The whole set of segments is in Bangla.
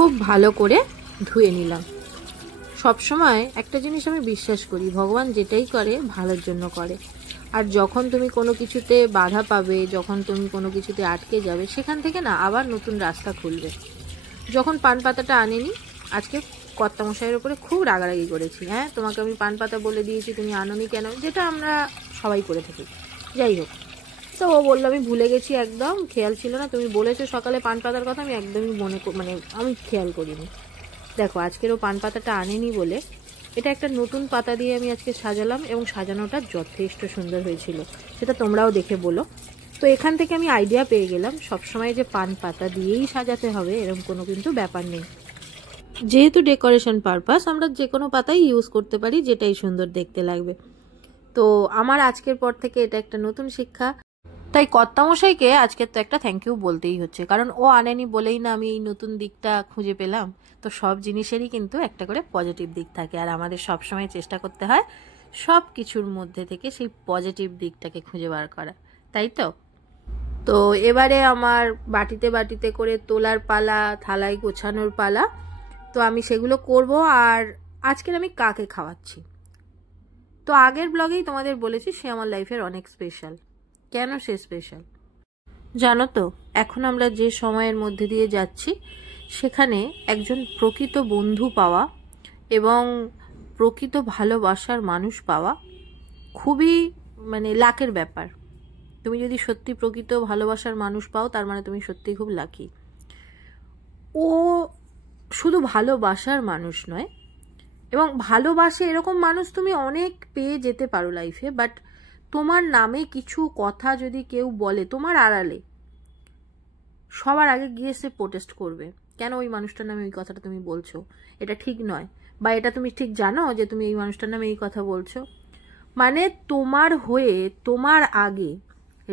খুব ভালো করে ধুয়ে নিলাম। সবসময় একটা জিনিস আমি বিশ্বাস করি, ভগবান যেটাই করে ভালোর জন্য করে। আর যখন তুমি কোনো কিছুতে বাধা পাবে, যখন তুমি কোনো কিছুতে আটকে যাবে, সেখান থেকে না আবার নতুন রাস্তা খুলবে। যখন পান পাতাটা আনেনি, আজকে কর্তামশাইয়ের ওপরে খুব রাগারাগি করেছি। হ্যাঁ, তোমাকে আমি পান পাতা বলে দিয়েছি, তুমি আনোনি কেন, যেটা আমরা সবাই করে থাকি। যাই হোক, তো ও বললো আমি ভুলে গেছি, একদম খেয়াল ছিল না, তুমি বলেছো সকালে পান পাতার কথা, আমি একদমই আমি খেয়াল করিনি। দেখো, আজকের ও পান পাতাটা আনেনি বলে এটা একটা নতুন পাতা দিয়ে আমি আজকে সাজালাম, এবং সাজানোটা যথেষ্ট সুন্দর হয়েছিল, সেটা তোমরাও দেখে বলো। তো এখান থেকে আমি আইডিয়া পেয়ে গেলাম, সবসময় যে পান পাতা দিয়েই সাজাতে হবে এরকম কোনো কিন্তু ব্যাপার নেই। যেহেতু ডেকোরেশন পারপাস, আমরা যে কোনো পাতাই ইউজ করতে পারি, যেটাই সুন্দর দেখতে লাগবে। তো আমার আজকের পর থেকে এটা একটা নতুন শিক্ষা। তাই কর্তামশাইকে আজকের তো একটা থ্যাংক ইউ বলতেই হচ্ছে, কারণ ও আনেনি বলেই না আমি এই নতুন দিকটা খুঁজে পেলাম। তো সব জিনিসেরই কিন্তু একটা করে পজিটিভ দিক থাকে, আর আমাদের সব সময় চেষ্টা করতে হয় সব কিছুর মধ্যে থেকে সেই পজিটিভ দিকটাকে খুঁজে বার করা, তাই তো? তো এবারে আমার বাটিতে বাটিতে করে তোলার পালা, থালায় গোছানোর পালা। তো আমি সেগুলো করব। আর আজকের আমি কাকে খাওয়াচ্ছি, তো আগের ব্লগেই তোমাদের বলেছি সে আমার লাইফের অনেক স্পেশাল। কেন সে স্পেশাল জানো তো? এখন আমরা যে সময়ের মধ্যে দিয়ে যাচ্ছি, সেখানে একজন প্রকৃত বন্ধু পাওয়া এবং প্রকৃত ভালোবাসার মানুষ পাওয়া খুবই লাকের ব্যাপার। তুমি যদি সত্যি প্রকৃত ভালোবাসার মানুষ পাও, তার মানে তুমি সত্যি খুব লাকি। ও শুধু ভালোবাসার মানুষ নয়, এবং ভালোবাসে এরকম মানুষ তুমি অনেক পেয়ে যেতে পারো লাইফে, বাট তোমার নামে কিছু কথা যদি কেউ বলে তোমার আড়ালে, সবার আগে গিয়ে সে প্রোটেস্ট করবে, কেন ওই মানুষটার নামে ওই কথাটা তুমি বলছো, এটা ঠিক নয়, বা এটা তুমি ঠিক জানো যে তুমি এই মানুষটার নামে এই কথা বলছো। তোমার হয়ে তোমার আগে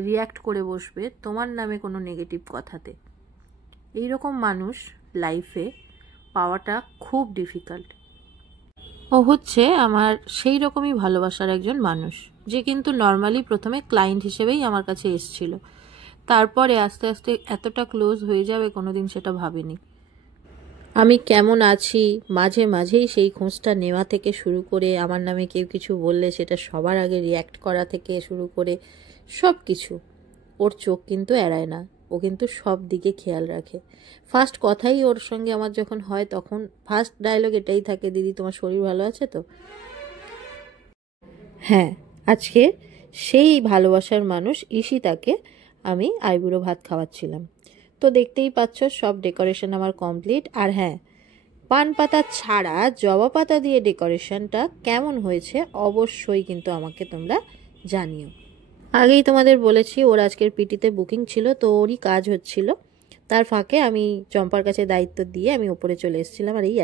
রিয়্যাক্ট করে বসবে তোমার নামে কোনো নেগেটিভ কথাতে। এইরকম মানুষ লাইফে পাওয়াটা খুব ডিফিকাল্ট। ও হচ্ছে আমার সেই রকমই ভালোবাসার একজন মানুষ, যে কিন্তু নর্মালি প্রথমে ক্লায়েন্ট হিসেবেই আমার কাছে এসেছিল, তারপরে আস্তে আস্তে এতটা ক্লোজ হয়ে যাবে কোনোদিন সেটা ভাবিনি। আমি কেমন আছি মাঝে মাঝেই সেই খোঁজটা নেওয়া থেকে শুরু করে, আমার নামে কেউ কিছু বললে সেটা সবার আগে রিয়্যাক্ট করা থেকে শুরু করে সব কিছু, ওর চোখ কিন্তু এড়ায় না, ও কিন্তু সব দিকে খেয়াল রাখে। ফার্স্ট কথাই ওর সঙ্গে আমার যখন হয়, তখন ফার্স্ট ডায়লগ এটাই থাকে, দিদি তোমার শরীর ভালো আছে তো? হ্যাঁ, আজকে সেই ভালোবাসার মানুষ ঈশিতাকে আমি আইবুড়ো ভাত খাওয়াচ্ছিলাম। তো দেখতেই পাচ্ছ সব ডেকোরেশন আমার কমপ্লিট। আর হ্যাঁ, পান পাতা ছাড়া জবা পাতা দিয়ে ডেকোরেশনটা কেমন হয়েছে অবশ্যই কিন্তু আমাকে তোমরা জানিও। আগেই তোমাদের বলেছি ওর আজকের পিটিতে বুকিং ছিল, তো ওরই কাজ হচ্ছিল, তার ফাঁকে আমি চম্পার কাছে দায়িত্ব দিয়ে আমি উপরে চলে এসেছিলাম। আর এই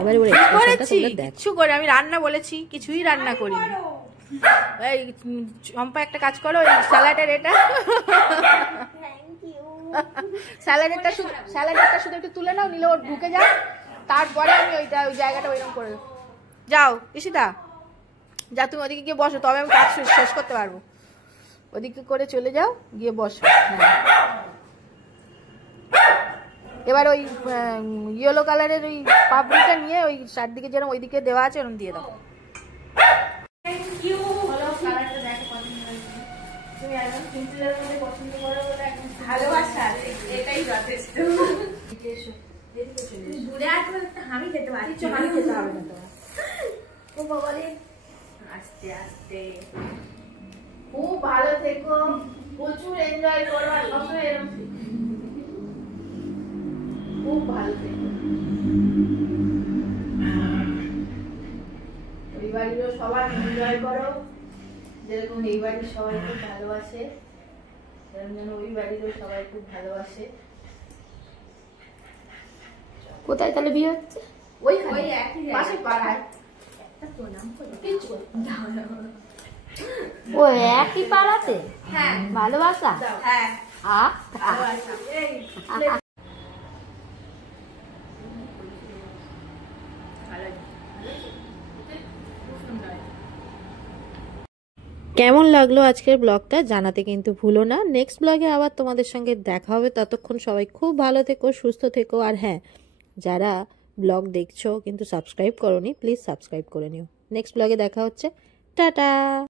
এবারে ওর এক্সপ্রেশনটা তোমরা দেখো। কিছু করে আমি রান্না বলেছি, কিছুই রান্না করিনি। এই চম্পা একটা কাজ করো, এই স্যালাডের এটা স্যালাডেরটা শুধু একটু তুলে নাও, নিলে ওর ঢুকে যাও, তারপরে আমি ওই জায়গাটা ওইরকম করে দেবো। যাও ঈশিতা, যা তুমি ওদিকে গিয়ে বসো, তবে আমি কাজ শেষ করতে পারবো। ওদিকে করে চলে যাও, গিয়ে বসো। এবার ওই ইয়েলো কালারের ওই পাপড়িটা নিয়ে ওই চারদিকে যেরকম ওইদিকে দেওয়া আছে ওরকম দিয়ে দাও। খুব ভালো থেকো, প্রচুর এনজয় করো, আর সবসময় এরকম খুব ভালো থেকো। এই বাড়িরও সবাই এনজয় করো, যেরকম এই বাড়ির সবাই খুব ভালোবাসে, সেরকম যেন ওই বাড়িরও সবাই খুব ভালোবাসে। কোথায় তাহলে বিয়ে হচ্ছে? ওইখানে পাশে পাড়ায়। ও একই পাড়াতে? হ্যাঁ। ভালোবাসা? হ্যাঁ। কেমন লাগলো আজকের ব্লগটা জানাতে কিন্তু ভুলো না। নেক্সট ব্লগে আবার তোমাদের সঙ্গে দেখা হবে, ততক্ষণ সবাই খুব ভালো থেকো, সুস্থ থেকো। আর হ্যাঁ, যারা ব্লগ দেখছো কিন্তু সাবস্ক্রাইব করোনি, প্লিজ সাবস্ক্রাইব করে নিও। নেক্সট ব্লগে দেখা হচ্ছে। টাটা।